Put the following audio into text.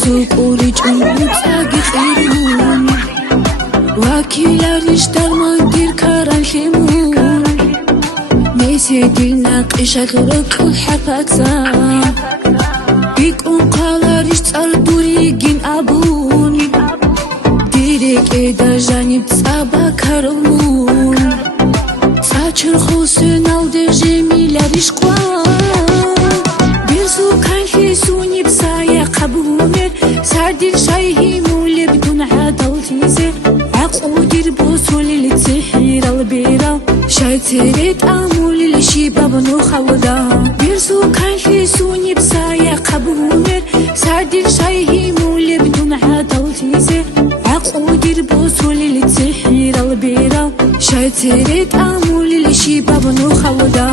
ზუკური ჭუნუცაგი ყირუნ ვაკილარიშ დარმანგირ ქარანხემუნ მესედინა ყიშაღრო ყლჰაფაცა ბიკუნ ყალარიშ წალდური გინ აბუნ დირეკე და ჟანი წაბა ქარუნ წაჩრ ხოსენ ალდე ჟემილარიშ ყვა ბირზუ ქანხი სუნი ბსაია ყაბუნერ سردين شايهي مولي بدون عادل تيزر عقودير بوصولي لتسحير البيرة شايتريت عمولي لشيباب نخوضا بيرزو كان حيسوني بسايا قبونر سردين شايهي مولي بدون عادل تيزر عقودير بوصولي لتسحير البيرة شايتريت عمولي لشيباب نخوضا